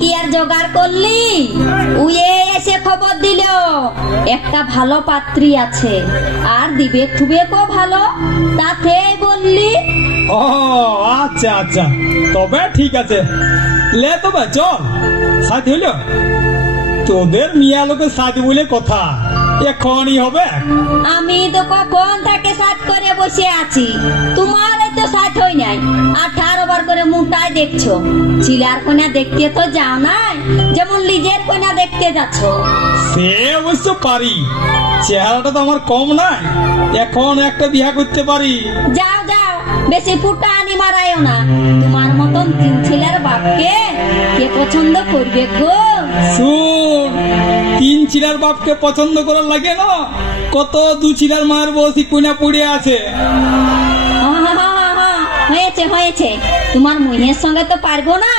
কি আর জোগাড় করলি? উয়ে এসে খবর দিল একটা ভালো পাত্রী আছে, আর দিবে খুবে কো ভালো, তাতে বললি। ও আচ্ছা আচ্ছা, তবে ঠিক আছে, লে তবে চল। সাথে হইল তোদের মিয়া লোকের সাথে বলে কথা, এখনই হবে। আমি তো কখন থেকে সাত করে বসে আছি, তোমার তো সাত হই নাই। 18 বার করে মুখটাই দেখছো। চিলার কোনা দেখতে তো যাও নাই, যেমন লিজের কোনা দেখতে যাচ্ছ। সে অবশ্য পারি, চেহারাটা তো আমার কম নাই, এখন একটা বিয়া করতে পারি। যাও যাও, বেশি ফুটা আনি মারাইও না। তোমার মতন 3 ছেলের বাপকে কে পছন্দ করবে গো? শুন, 3 চিলার বাপকে পছন্দ করার লাগে না, কত 2 চিলার মায়ের বসি কোনা পড়ে আছে। হয়েছে হয়েছে, তোমার মুহের সঙ্গে তো পারবো না।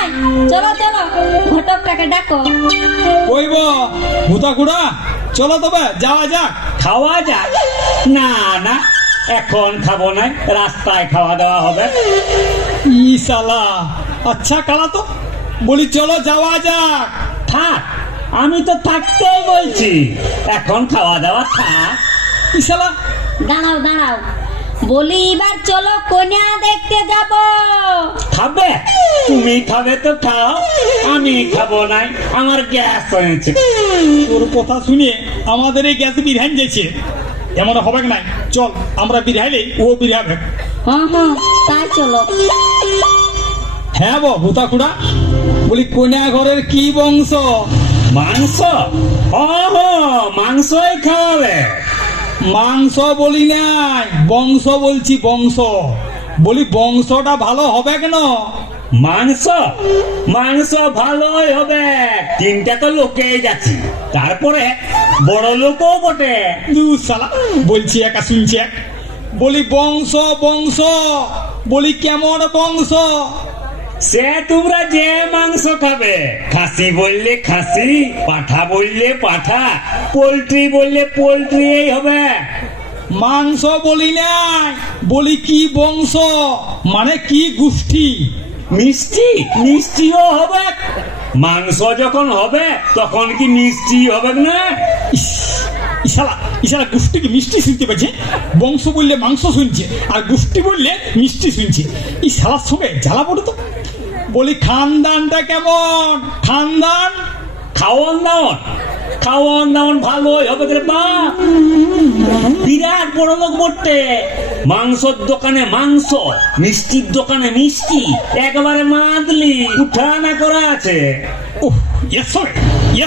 চলো চলো, ঘটকটাকে ডাকো। কইব ভূতাকুড়া, চলো তবে যাওয়া যাক। খাওয়া যাক? না না, এখন খাবো না, রাস্তায় খাওয়া দাওয়া হবে। ই শালা, আচ্ছা কালা তো বলি চলো যাওয়া যাক। থাক, আমি তো থাকতেই বলছি, এখন খাওয়া দাওয়া থাক। ই শালা, দাঁড়াও দাঁড়াও, বলি এবার চলো কন্যা দেখতে যাব। খাবে? তুমি খাবে তো খাও, আমি খাবো নাই, আমার গ্যাস হয়েছে। তোর কথা শুনে আমাদের এই গ্যাস বিধান যাচ্ছে, এমন হবে নাই। চল, আমরা বিধাইলে ও বিধাবে। হ্যাঁ, তাই চলো। হ্যাঁ বো ভূতাকুড়া, বলি কন্যা ঘরের কি বংশ? মাংস? মাংসই খাওয়াবে। মাংস বলি নাই, বংশ বলছি, বংশ। বলি বংশটা ভালো হবে কেন? মাংস? মাংস ভালোই হবে, 3টা তো লোকেই যাচ্ছি, তারপরে বড় লোকও বটে। দু শালা, বলছি একা শুনছি এক। বলি বংশ বংশ, বলি কেমন বংশ? সে তোমরা যে মাংস খাবে, খাসি বললে খাসি, পাঠা বললে পাঠা, পোল্ট্রি বললে পোল্ট্রি হবে। মাংস বলি নাই, বলি কি বংশ, মানে কি গোষ্ঠী? মিষ্টি? মিষ্টিও হবে। মাংস যখন হবে তখন কি মিষ্টি হবে না? ইশালা ইশালা, গোষ্ঠী কি মিষ্টি শুনতে পাচ্ছে? বংশ বললে মাংস শুনছে, আর গোষ্ঠী বললে মিষ্টি শুনছে। এই শালার সঙ্গে জ্বালা পড়ে তো। বলি খানদানটা কেমন? খানদান? খাওয়ান দাওয়ান? খাওয়ান দাওয়ান ভালোই হবে রে মা, বিরাট বড় লোক বটে। মাংসর দোকানে মাংস, মিষ্টির দোকানে মিষ্টি, একেবারে মাদলি উঠানা করা আছে। ওহ, এর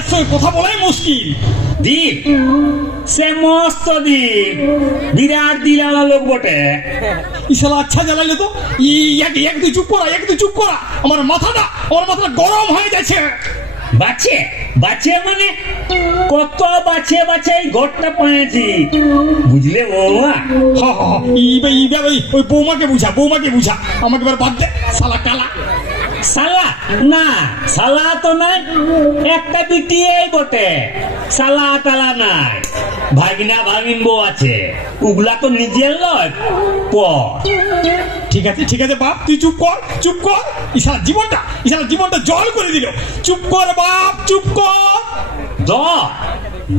সঙ্গে কথা বলাই মুশকিল। দ্বীপ, সে মস্ত দ্বীপ, বিরাট দিলালা লোক বটে। ইশালা আচ্ছা জ্বালাইলে তো। এক তুই চুপ করা, এক তুই চুপ করা, আমার মাথাটা গরম হয়ে যাচ্ছে। বাচ্চে বাচ্চে মানে কত বাছে বাছে এই ঘরটা পেয়েছি, বুঝলে বৌমা? ওই বৌমাকে বুঝা, আমাকে এবার বাদ দে, শালা কালা। সালা? না, সালা তো নাই, একটা বিটি এই বটে, সালা টালা নাই। ভাগিনা ভাগিন বউ আছে, উগলা তো নিজের লয় পর। ঠিক আছে বাপ, তুই চুপ কর। ইশালা জীবনটা জল করে দিল। চুপ কর বাপ, চুপ কর।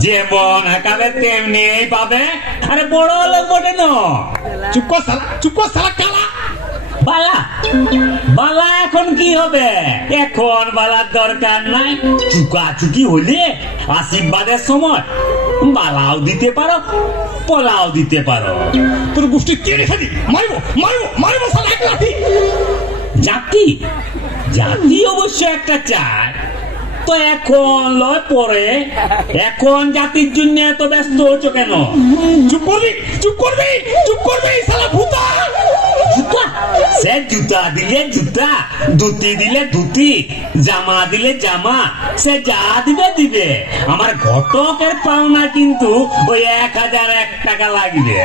যেমন হাঁকাবে তেমনি পাবে। আরে বড় লোক বটে না। চুপ কর শালা কালা। বালা? বালা এখন কি হবে? এখন বালার দরকার নাই, চুকাচুকি হলে আশীর্বাদের সময় বালাও দিতে পারো, পলাও দিতে পারো। তোর গোষ্ঠী কেড়ে ফেলি, মারবো শালা এক লাঠি। জাতি অবশ্য একটা চায় তো, এখন লয় পরে। এখন জাতির জন্য এত ব্যস্ত হচ্ছ কেন? চুপ করবি শালা ভূতা। জুতা? সে জুতা দিলে জুতা, ধুতি দিলে ধুতি, জামা দিলে জামা, সে যা দিবে। আমার ঘটকের পাওনা কিন্তু ওই 1001 টাকা লাগবে।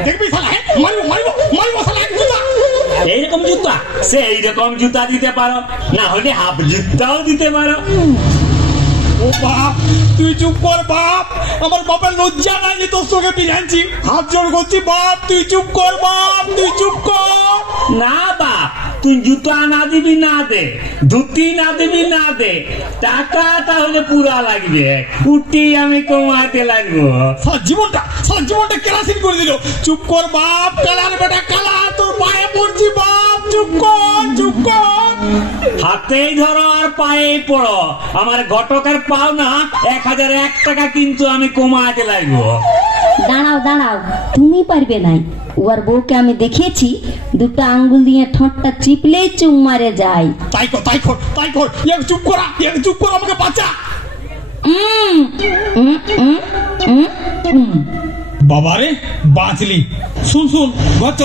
দেখবি শালা, মারবো শালা এক জুতা। এইরকম জুতা? সে এইরকম জুতা দিতে পারো, না হলে হাফ জুতাও দিতে পারো। ও বাপ, তুই চুপ কর বাপ, আমার বাপের লজ্জা নাই যে তোর সঙ্গে বিরানছি। হাত জোর করছি বাপ, তুই চুপ কর। না বাপ, তুই জুতা না দিবি না দে, ধুতি না দিবি না দে, টাকা তাহলে পুরা লাগবে, উঠি আমি কমাতে লাগবো। সারা জীবনটা কেরাসিন করে দিল। চুপ কর বাপ, কালার বেটা কালা, তোর পায়ে পড়ছি বাপ, চুপ কর। হাতেই ধরো আর পায়েই পড়ো, আমার ঘটকের পাওনা 1001 টাকা কিন্তু আমি কমাতে লাগবো। দাঁড়াও, তুমি পারবে নাই। ওর বউকে আমি দেখিয়েছি, দুটো আঙ্গুল দিয়ে ঠোঁটটা চিপলেই চুম মারে যায়। তাই কর, চুপ কর, আমাকে বাঁচা। বাবারে বাঁচলি। শুন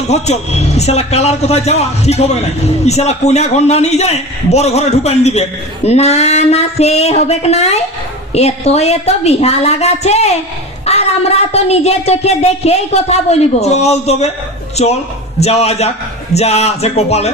ঘর চল। ইশালা কালার কোথায় যাওয়া ঠিক হবে না। ইশালা কোনা ঘর না নিয়ে যায় বড় ঘরে ঢুকান দিবে। না সে হবে নাই। এত বিহা লাগাছে, আর আমরা তো নিজের চোখে দেখেই কথা বলিব। চল তবে, যাওয়া যাক, যা আছে কপালে।